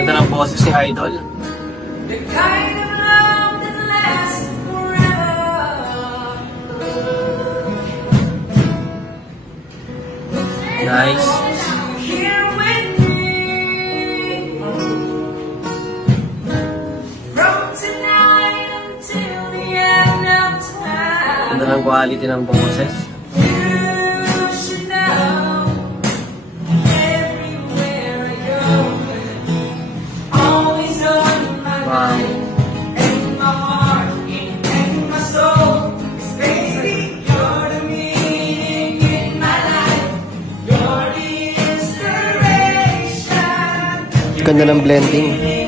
Ganda ng boses ni Idol. Nice. Ganda ng quality ng boses. Ganda ng blending.